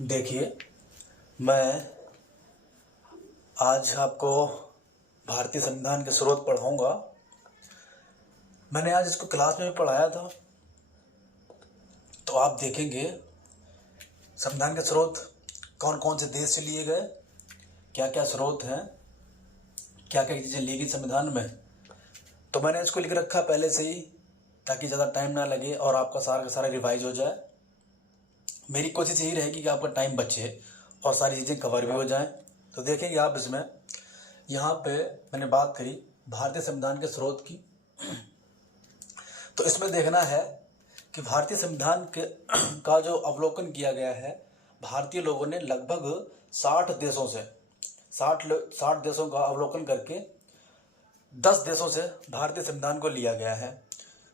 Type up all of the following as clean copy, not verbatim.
देखिए, मैं आज आपको भारतीय संविधान के स्रोत पढ़ाऊंगा। मैंने आज इसको क्लास में भी पढ़ाया था। तो आप देखेंगे संविधान के स्रोत कौन कौन से देश से लिए गए, क्या क्या स्रोत हैं, क्या क्या चीज़ें ली गई संविधान में। तो मैंने इसको लिख रखा पहले से ही, ताकि ज़्यादा टाइम ना लगे और आपका सारा का सारा रिवाइज हो जाए। मेरी कोशिश यही रहेगी कि आपका टाइम बचे और सारी चीज़ें कवर भी हो जाएं। तो देखेंगे आप इसमें, यहाँ पे मैंने बात करी भारतीय संविधान के स्रोत की। तो इसमें देखना है कि भारतीय संविधान के का जो अवलोकन किया गया है, भारतीय लोगों ने लगभग 60 देशों से 60 देशों का अवलोकन करके 10 देशों से भारतीय संविधान को लिया गया है।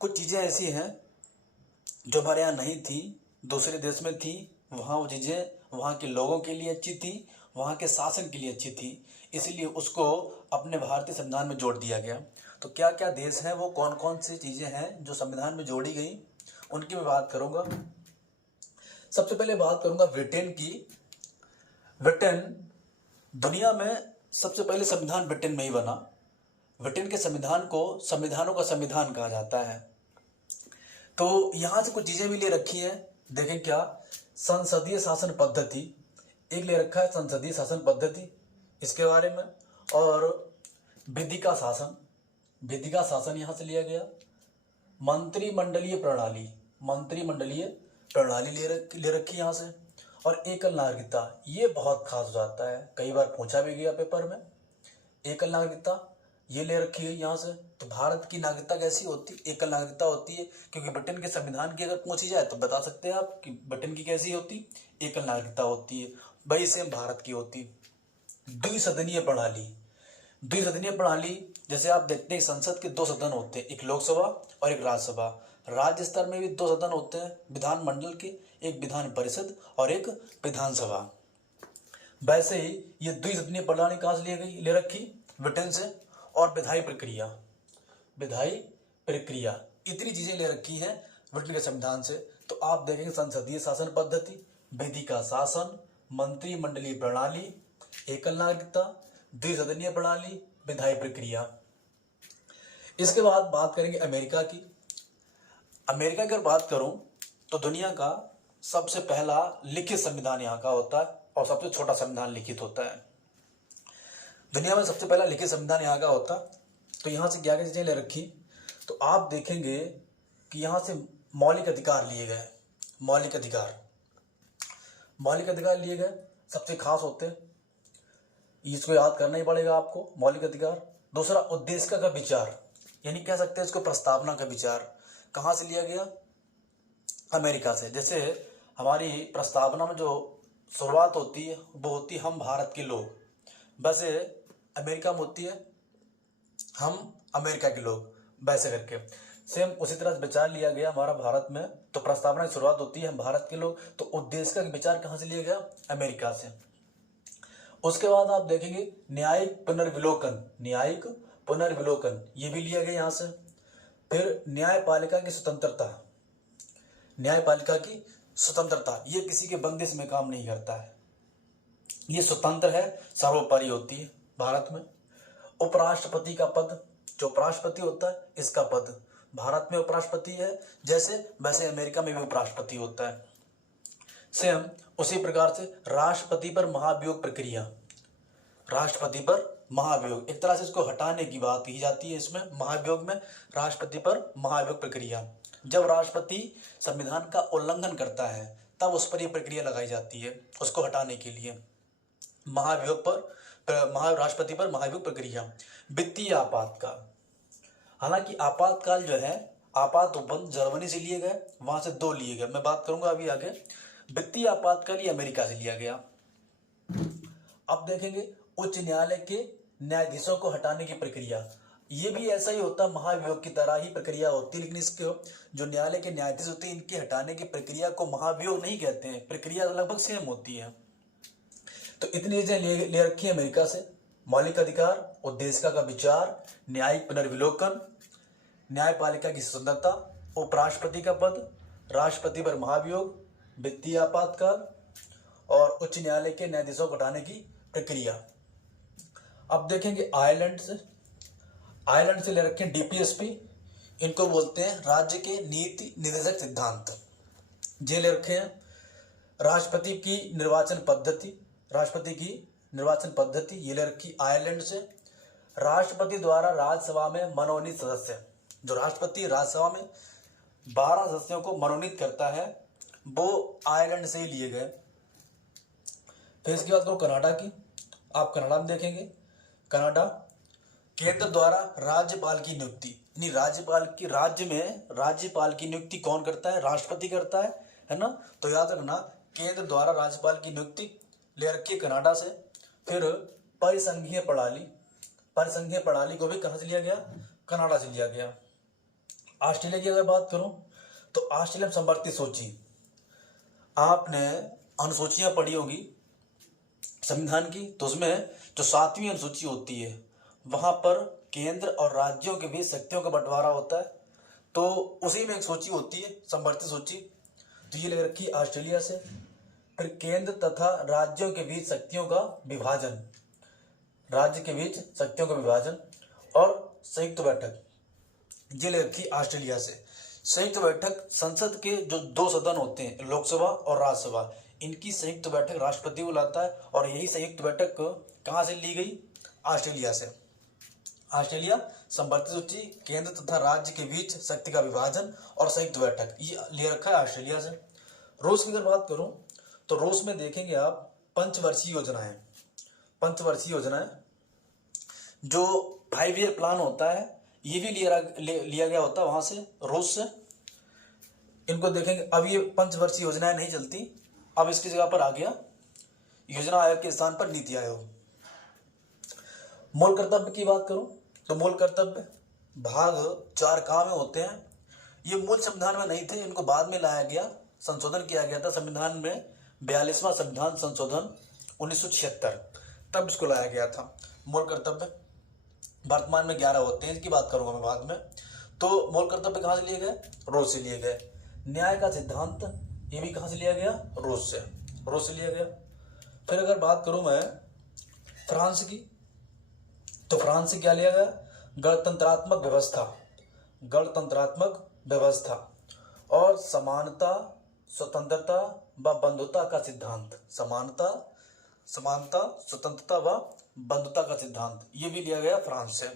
कुछ चीज़ें ऐसी हैं जो हमारे यहाँ नहीं थी, दूसरे देश में थी। वहाँ वो चीज़ें वहाँ के लोगों के लिए अच्छी थी, वहाँ के शासन के लिए अच्छी थी, इसलिए उसको अपने भारतीय संविधान में जोड़ दिया गया। तो क्या क्या देश हैं, वो कौन कौन सी चीज़ें हैं जो संविधान में जोड़ी गई, उनकी मैं बात करूँगा। सबसे पहले बात करूँगा ब्रिटेन की। ब्रिटेन दुनिया में सबसे पहले संविधान ब्रिटेन में ही बना। ब्रिटेन के संविधान को संविधानों का संविधान कहा जाता है। तो यहाँ से कुछ चीज़ें भी ले रखी है। देखें क्या, संसदीय शासन पद्धति एक ले रखा है, संसदीय शासन पद्धति इसके बारे में। और विधिका शासन, विधिका शासन यहाँ से लिया गया। मंत्रिमंडलीय प्रणाली, मंत्रिमंडलीय प्रणाली ले रखी यहाँ से। और एकल नागरिकता, ये बहुत खास हो जाता है, कई बार पूछा भी गया पेपर में। एकल नागरिकता ये ले रखी है यहाँ से। तो भारत की नागरिकता कैसी होती, एकल नागरिकता होती है, क्योंकि ब्रिटेन के संविधान की अगर पूछी जाए तो बता सकते हैं आप कि ब्रिटेन की कैसी होती, एकल नागरिकता होती है। वही सेम भारत की होती। द्विसदनीय प्रणाली, द्विसदनीय प्रणाली जैसे आप देखते हैं संसद के 2 सदन होते हैं, एक लोकसभा और एक राज्यसभा। राज्य स्तर में भी 2 सदन होते हैं विधानमंडल के, एक विधान परिषद और एक विधानसभा। वैसे ही ये द्विसदनीय प्रणाली कहाँ से ले रखी, ब्रिटेन से। और विधायी प्रक्रिया, विधायी प्रक्रिया, इतनी चीजें ले रखी हैं ब्रिटेन के संविधान से। तो आप देखेंगे संसदीय शासन पद्धति, विधिका शासन, मंत्रिमंडलीय प्रणाली, एकल नागरिकता, द्विसदनीय प्रणाली, विधायी प्रक्रिया। इसके बाद बात करेंगे अमेरिका की। अमेरिका की अगर बात करूं तो दुनिया का सबसे पहला लिखित संविधान यहाँ का होता है और सबसे छोटा संविधान लिखित होता है। दुनिया में सबसे पहला लिखित संविधान यहाँ का होता। तो यहाँ से क्या क्या चीज़ें ले रखी, तो आप देखेंगे कि यहाँ से मौलिक अधिकार लिए गए। मौलिक अधिकार, मौलिक अधिकार लिए गए सबसे खास होते हैं, इसको याद करना ही पड़ेगा आपको। मौलिक अधिकार। दूसरा उद्देश्य का विचार, यानी कह सकते हैं इसको प्रस्तावना का विचार। कहाँ से लिया गया, अमेरिका से। जैसे हमारी प्रस्तावना में जो शुरुआत होती है वो होती है हम भारत के लोग, वैसे अमेरिका में होती है हम अमेरिका के लोग, वैसे करके सेम उसी तरह से विचार लिया गया हमारा भारत में। तो प्रस्तावना की शुरुआत होती है हम भारत के लोग, तो उद्देश्य का विचार कहाँ से लिया गया, अमेरिका से। उसके बाद आप देखेंगे न्यायिक पुनर्विलोकन, न्यायिक पुनर्विलोकन ये भी लिया गया यहाँ से। फिर न्यायपालिका की स्वतंत्रता, न्यायपालिका की स्वतंत्रता, ये किसी के बंदिश में काम नहीं करता है, ये स्वतंत्र है, सर्वोपरि होती है भारत में। उपराष्ट्रपति का पद, जो उपराष्ट्रपति होता है इसका पद, भारत में उपराष्ट्रपति है जैसे, वैसे अमेरिका में भी उपराष्ट्रपति होता है। सेम उसी प्रकार से राष्ट्रपति पर महाभियोग प्रक्रिया, राष्ट्रपति पर महाभियोग, एक तरह से इसको हटाने की बात की जाती है इसमें, महाभियोग में राष्ट्रपति पर महाभियोग प्रक्रिया। जब राष्ट्रपति संविधान का उल्लंघन करता है तब उस पर यह प्रक्रिया लगाई जाती है उसको हटाने के लिए, महाभियोग पर, राष्ट्रपति पर महाभियोग प्रक्रिया। वित्तीय आपातकाल, हालांकि आपातकाल जो है, आपात उपबंध जर्मनी से लिए गए, वहां से 2 लिए गए, मैं बात करूंगा अभी आगे। वित्तीय आपातकाल ये अमेरिका से लिया गया। अब देखेंगे उच्च न्यायालय के न्यायाधीशों को हटाने की प्रक्रिया, ये भी ऐसा ही होता है, महाभियोग की तरह ही प्रक्रिया होती है, लेकिन इसके जो न्यायालय के न्यायाधीश होते हैं इनके हटाने की प्रक्रिया को महाभियोग नहीं कहते हैं, प्रक्रिया लगभग सेम होती है। तो इतनी चीजें ले रखी है अमेरिका से। मौलिक अधिकार, उद्देश्य का विचार, न्यायिक पुनर्विलोकन, न्यायपालिका की स्वतंत्रता, उपराष्ट्रपति का पद, राष्ट्रपति पर महाभियोग, वित्तीय आपातकाल और उच्च न्यायालय के न्यायाधीशों को हटाने की प्रक्रिया। अब देखेंगे आयरलैंड से ले रखे डीपीएसपी, इनको बोलते हैं राज्य के नीति निर्देशक सिद्धांत। ये ले रखे हैं राष्ट्रपति की निर्वाचन पद्धति, ये ले रखी आयरलैंड से। राष्ट्रपति द्वारा राज्यसभा में मनोनीत सदस्य, जो राष्ट्रपति राज्यसभा में 12 सदस्यों को मनोनीत करता है, वो आयरलैंड से ही लिए गए। फिर इसकी बात करो कनाडा की, आप कनाडा में देखेंगे, कनाडा केंद्र द्वारा राज्यपाल की नियुक्ति, यानी राज्य में राज्यपाल की नियुक्ति कौन करता है? राष्ट्रपति करता है ना। तो याद रखना, केंद्र द्वारा राज्यपाल की नियुक्ति ले रखी है कनाडा से। फिर परिसंघीय प्रणाली को भी कहाँ से लिया गया? कनाडा से लिया गया। ऑस्ट्रेलिया की अगर बात करूं तो ऑस्ट्रेलिया में संवर्ती सूची, आपने अनुसूचियां पढ़ी होगी संविधान की, तो उसमें जो 7वीं अनुसूची होती है वहां पर केंद्र और राज्यों के बीच शक्तियों का बंटवारा होता है, तो उसी में एक सूची होती है संवर्ती सूची। तो ये ले रखी ऑस्ट्रेलिया से। फिर केंद्र तथा राज्यों के बीच शक्तियों का विभाजन, और संयुक्त बैठक, ये ले रखी ऑस्ट्रेलिया से। संयुक्त बैठक संसद के जो 2 सदन होते हैं, लोकसभा और राज्यसभा, इनकी संयुक्त बैठक राष्ट्रपति बुलाता है, और यही संयुक्त बैठक कहाँ से ली गई? ऑस्ट्रेलिया से। ऑस्ट्रेलिया संवर्ती सूची, केंद्र तथा राज्य के बीच शक्ति का विभाजन और संयुक्त बैठक, ये ले रखा है ऑस्ट्रेलिया से। रूस की अगर बात करूं तो रूस में देखेंगे आप पंचवर्षीय योजनाएं, जो 5 ईयर प्लान होता है, ये भी लिया गया होता है वहां से, रूस से। इनको देखेंगे, अब ये पंचवर्षीय योजनाएं नहीं चलती, अब इसकी जगह पर आ गया योजना आयोग के स्थान पर नीति आयोग। मूल कर्तव्य की बात करूं तो मूल कर्तव्य भाग 4 काम में होते हैं। ये मूल संविधान में नहीं थे, इनको बाद में लाया गया, संशोधन किया गया था संविधान में, 42वां संविधान संशोधन 1976, तब इसको लाया गया था। मूल कर्तव्य वर्तमान में 11 होते हैं, इसकी बात करूंगा मैं बाद में। तो मूल कर्तव्य कहाँ से लिए गए? रूस से लिए गए। न्याय का सिद्धांत, ये भी कहाँ से लिया गया? रूस से लिया गया। फिर अगर बात करूं मैं फ्रांस की, तो फ्रांस से क्या लिया गया? गणतंत्रात्मक व्यवस्था और समानता, स्वतंत्रता व बंधुता का सिद्धांत। समानता, स्वतंत्रता व बंधुता का सिद्धांत, ये भी लिया गया फ्रांस से।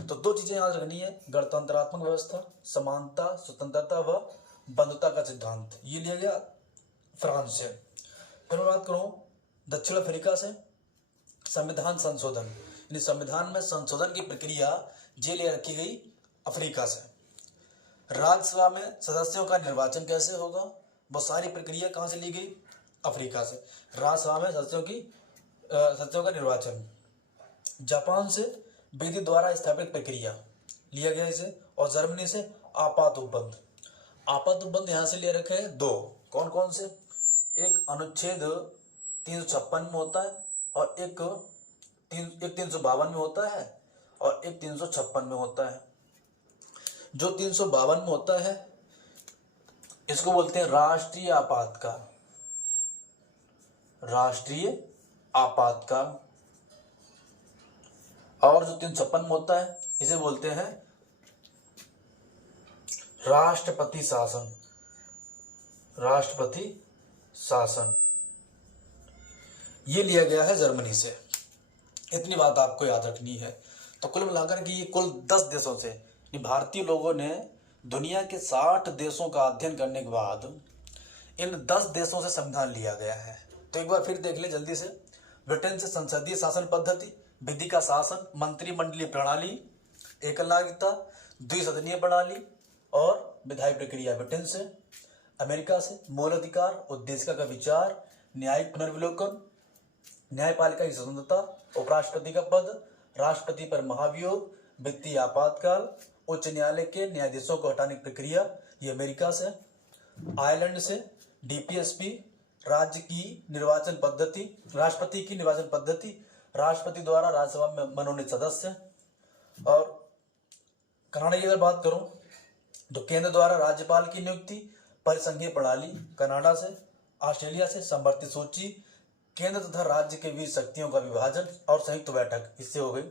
तो 2 चीजें याद रखनी है, गणतंत्रात्मक व्यवस्था, समानता, स्वतंत्रता व बंधुता का सिद्धांत, ये लिया गया फ्रांस से। फिर मैं बात करूं दक्षिण अफ्रीका से, संविधान संशोधन, यानी संविधान में संशोधन की प्रक्रिया जे ले रखी गई अफ्रीका से। राज्यसभा में सदस्यों का निर्वाचन कैसे होगा, वो सारी प्रक्रिया कहाँ से ली गई? अफ्रीका से। राज्यसभा में सदस्यों का निर्वाचन। जापान से विधि द्वारा स्थापित प्रक्रिया लिया गया इसे, और जर्मनी से आपात उपबंध यहाँ से ले रखे हैं 2, कौन कौन से? एक अनुच्छेद 356 में होता है, और एक 352 में होता है, और एक 356 में होता है। जो 352 में होता है इसको बोलते हैं राष्ट्रीय आपातकाल, और जो 356 में होता है इसे बोलते हैं राष्ट्रपति शासन। ये लिया गया है जर्मनी से। इतनी बात आपको याद रखनी है। तो कुल मिलाकर कि ये कुल 10 देशों से, भारतीय लोगों ने दुनिया के 60 देशों का अध्ययन करने के बाद इन 10 देशों से संविधान लिया गया है। तो एक बार फिर देख ले जल्दी से। ब्रिटेन से संसदीय शासन पद्धति, विधि का शासन, मंत्रिमंडलीय प्रणाली, एकल नागरिकता, द्विसदनीय प्रणाली और विधायी प्रक्रिया ब्रिटेन से। अमेरिका से मूल अधिकार, उद्देशिका का विचार, न्यायिक पुनर्विलोकन, न्यायपालिका की स्वतंत्रता, उपराष्ट्रपति का पद, राष्ट्रपति पर महाभियोग, वित्तीय आपातकाल, उच्च न्यायालय के न्यायाधीशों को हटाने की प्रक्रिया, ये अमेरिका से। आयरलैंड से डीपीएसपी, राष्ट्रपति की निर्वाचन पद्धति, राष्ट्रपति द्वारा राज्यसभा में मनोनीत सदस्य। और कनाडा की अगर बात करूं तो केंद्र द्वारा राज्यपाल की नियुक्ति, परिसंघीय प्रणाली, कनाडा से। ऑस्ट्रेलिया से संवर्ती सूची, केंद्र तथा राज्य के बीच शक्तियों का विभाजन और संयुक्त बैठक, इससे हो गई।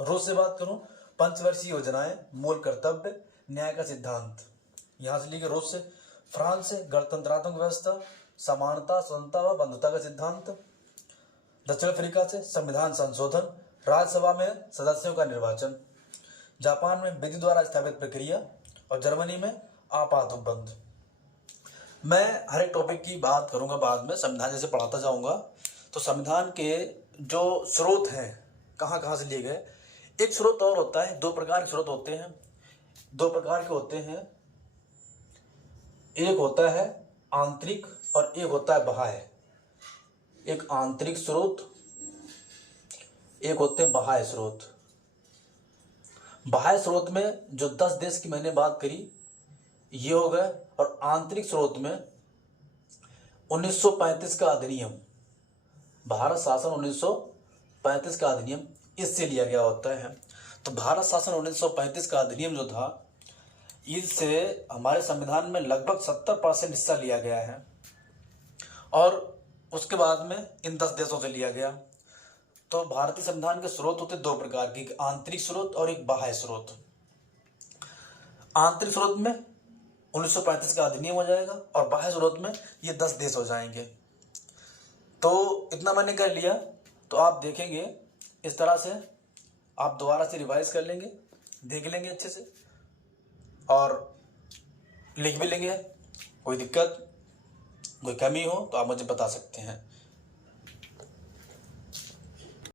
रूस से बात करूं, पंचवर्षीय योजनाएं, मूल कर्तव्य, न्याय का सिद्धांत, यहां से लिखे रूस से। फ्रांस से गणतंत्रात्मक व्यवस्था, समानता, स्वतंत्रता व बंधुता का सिद्धांत। दक्षिण अफ्रीका से संविधान संशोधन, राज्यसभा में सदस्यों का निर्वाचन। जापान में विधि द्वारा स्थापित प्रक्रिया और जर्मनी में आपात उपबंध। मैं हर एक टॉपिक की बात करूंगा बाद में, संविधान जैसे पढ़ाता जाऊंगा। तो संविधान के जो स्रोत हैं कहाँ कहाँ से लिए गए। एक स्रोत और होता है, दो प्रकार के स्रोत होते हैं, दो प्रकार के होते हैं। एक होता है आंतरिक और एक होता है बाह्य। एक आंतरिक स्रोत, एक होते हैं बाह्य स्रोत। बाह्य स्रोत में जो 10 देश की मैंने बात करी ये हो गए, और आंतरिक स्रोत में 1935 का अधिनियम, भारत शासन 1935 का अधिनियम, इससे लिया गया होता है। तो भारत शासन 1935 का अधिनियम जो था, इससे हमारे संविधान में लगभग 70% हिस्सा लिया गया है, और उसके बाद में इन 10 देशों से लिया गया। तो भारतीय संविधान के स्रोत होते दो प्रकार के, एक आंतरिक स्रोत और एक बाह्य स्रोत। आंतरिक स्रोत में 1935 का अधिनियम हो जाएगा, और बाह्य स्रोत में ये 10 देश हो जाएंगे। तो इतना मैंने कर लिया। तो आप देखेंगे इस तरह से, आप दोबारा से रिवाइज कर लेंगे, देख लेंगे अच्छे से, और लिख भी लेंगे। कोई दिक्कत, कोई कमी हो तो आप मुझे बता सकते हैं।